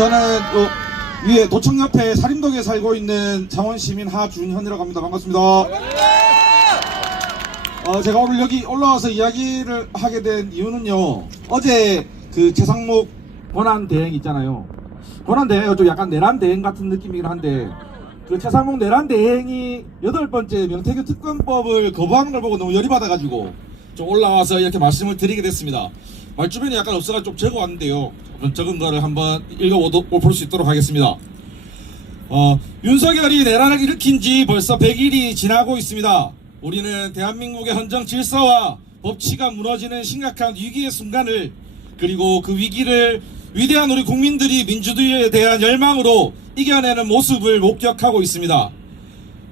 저는 위에 도청 옆에 사림동에 살고 있는 창원시민 하준현이라고 합니다. 반갑습니다. 제가 오늘 여기 올라와서 이야기를 하게 된 이유는요, 어제 그 최상목 권한대행 있잖아요. 권한대행이 좀 약간 내란대행 같은 느낌이긴 한데, 그 최상목 내란대행이 8번째 명태균 특검법을 거부하는 걸 보고 너무 열이 받아가지고 좀 올라와서 이렇게 말씀을 드리게 됐습니다. 말주변이 약간 없어서 좀 적어왔는데요, 적은 거를 한번 읽어볼 수 있도록 하겠습니다. 윤석열이 내란을 일으킨 지 벌써 100일이 지나고 있습니다. 우리는 대한민국의 헌정 질서와 법치가 무너지는 심각한 위기의 순간을, 그리고 그 위기를 위대한 우리 국민들이 민주주의에 대한 열망으로 이겨내는 모습을 목격하고 있습니다.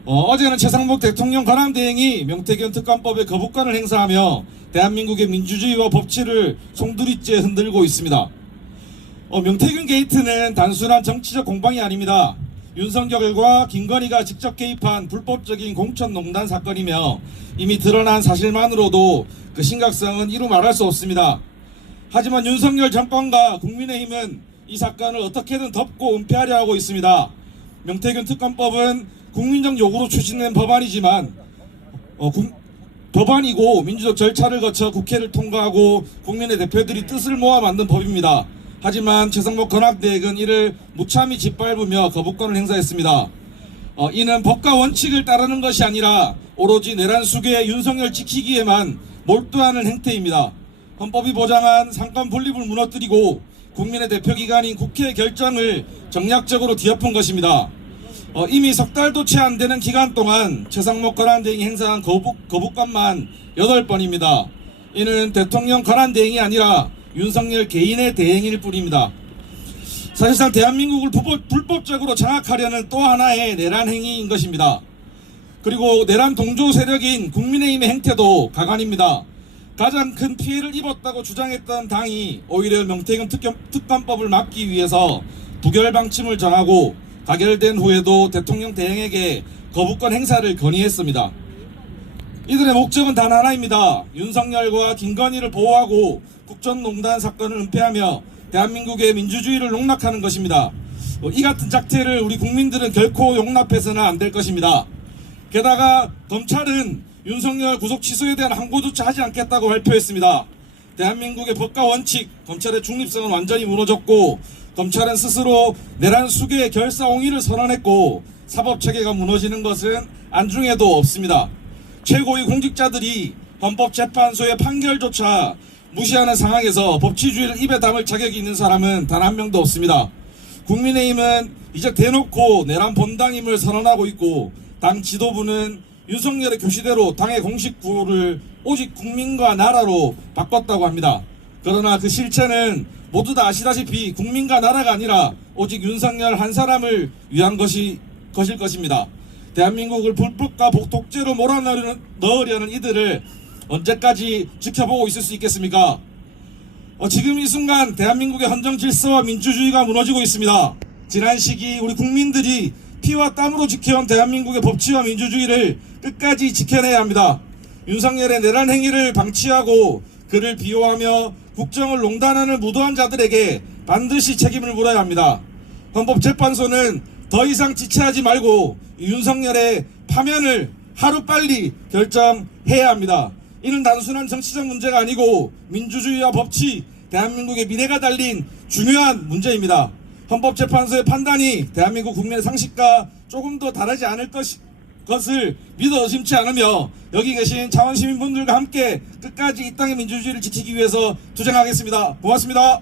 어제는 최상목 대통령 권한대행이 명태균 특검법의 거부권을 행사하며 대한민국의 민주주의와 법치를 송두리째 흔들고 있습니다. 명태균 게이트는 단순한 정치적 공방이 아닙니다. 윤석열과 김건희가 직접 개입한 불법적인 공천농단 사건이며 이미 드러난 사실만으로도 그 심각성은 이루 말할 수 없습니다. 하지만 윤석열 정권과 국민의힘은 이 사건을 어떻게든 덮고 은폐하려 하고 있습니다. 명태균 특검법은 국민적 요구로 추진된 법안이지만 법안이고 민주적 절차를 거쳐 국회를 통과하고 국민의 대표들이 뜻을 모아 만든 법입니다. 하지만 최상목 권한대행은 이를 무참히 짓밟으며 거부권을 행사했습니다. 이는 법과 원칙을 따르는 것이 아니라 오로지 내란 수괴의 윤석열 지키기에만 몰두하는 행태입니다. 헌법이 보장한 상권 분립을 무너뜨리고 국민의 대표기관인 국회의 결정을 정략적으로 뒤엎은 것입니다. 이미 석 달도 채 안 되는 기간 동안 최상목 권한대행이 행사한 거부권만 8번입니다. 이는 대통령 권한대행이 아니라 윤석열 개인의 대행일 뿐입니다. 사실상 대한민국을 불법적으로 장악하려는 또 하나의 내란 행위인 것입니다. 그리고 내란 동조 세력인 국민의힘의 행태도 가관입니다. 가장 큰 피해를 입었다고 주장했던 당이 오히려 명태균 특검법을 막기 위해서 부결 방침을 정하고 가결된 후에도 대통령 대행에게 거부권 행사를 건의했습니다. 이들의 목적은 단 하나입니다. 윤석열과 김건희를 보호하고 국정농단 사건을 은폐하며 대한민국의 민주주의를 농락하는 것입니다. 이 같은 작태를 우리 국민들은 결코 용납해서는 안 될 것입니다. 게다가 검찰은 윤석열 구속 취소에 대한 항고조차 하지 않겠다고 발표했습니다. 대한민국의 법과 원칙, 검찰의 중립성은 완전히 무너졌고 검찰은 스스로 내란 수괴의 결사옹위를 선언했고 사법체계가 무너지는 것은 안중에도 없습니다. 최고위 공직자들이 헌법재판소의 판결조차 무시하는 상황에서 법치주의를 입에 담을 자격이 있는 사람은 단 한 명도 없습니다. 국민의힘은 이제 대놓고 내란 본당임을 선언하고 있고 당 지도부는 윤석열의 교시대로 당의 공식 구호를 오직 국민과 나라로 바꿨다고 합니다. 그러나 그 실체는 모두 다 아시다시피 국민과 나라가 아니라 오직 윤석열 한 사람을 위한 것일 것입니다. 대한민국을 불법과 독재로 몰아넣으려는 이들을 언제까지 지켜보고 있을 수 있겠습니까? 지금 이 순간 대한민국의 헌정 질서와 민주주의가 무너지고 있습니다. 지난 시기 우리 국민들이 피와 땀으로 지켜온 대한민국의 법치와 민주주의를 끝까지 지켜내야 합니다. 윤석열의 내란 행위를 방치하고 그를 비호하며 국정을 농단하는 무도한 자들에게 반드시 책임을 물어야 합니다. 헌법재판소는 더 이상 지체하지 말고 윤석열의 파면을 하루빨리 결정해야 합니다. 이는 단순한 정치적 문제가 아니고 민주주의와 법치, 대한민국의 미래가 달린 중요한 문제입니다. 헌법재판소의 판단이 대한민국 국민의 상식과 조금 더 다르지 않을 것을 믿어 의심치 않으며 여기 계신 창원시민분들과 함께 끝까지 이 땅의 민주주의를 지키기 위해서 투쟁하겠습니다. 고맙습니다.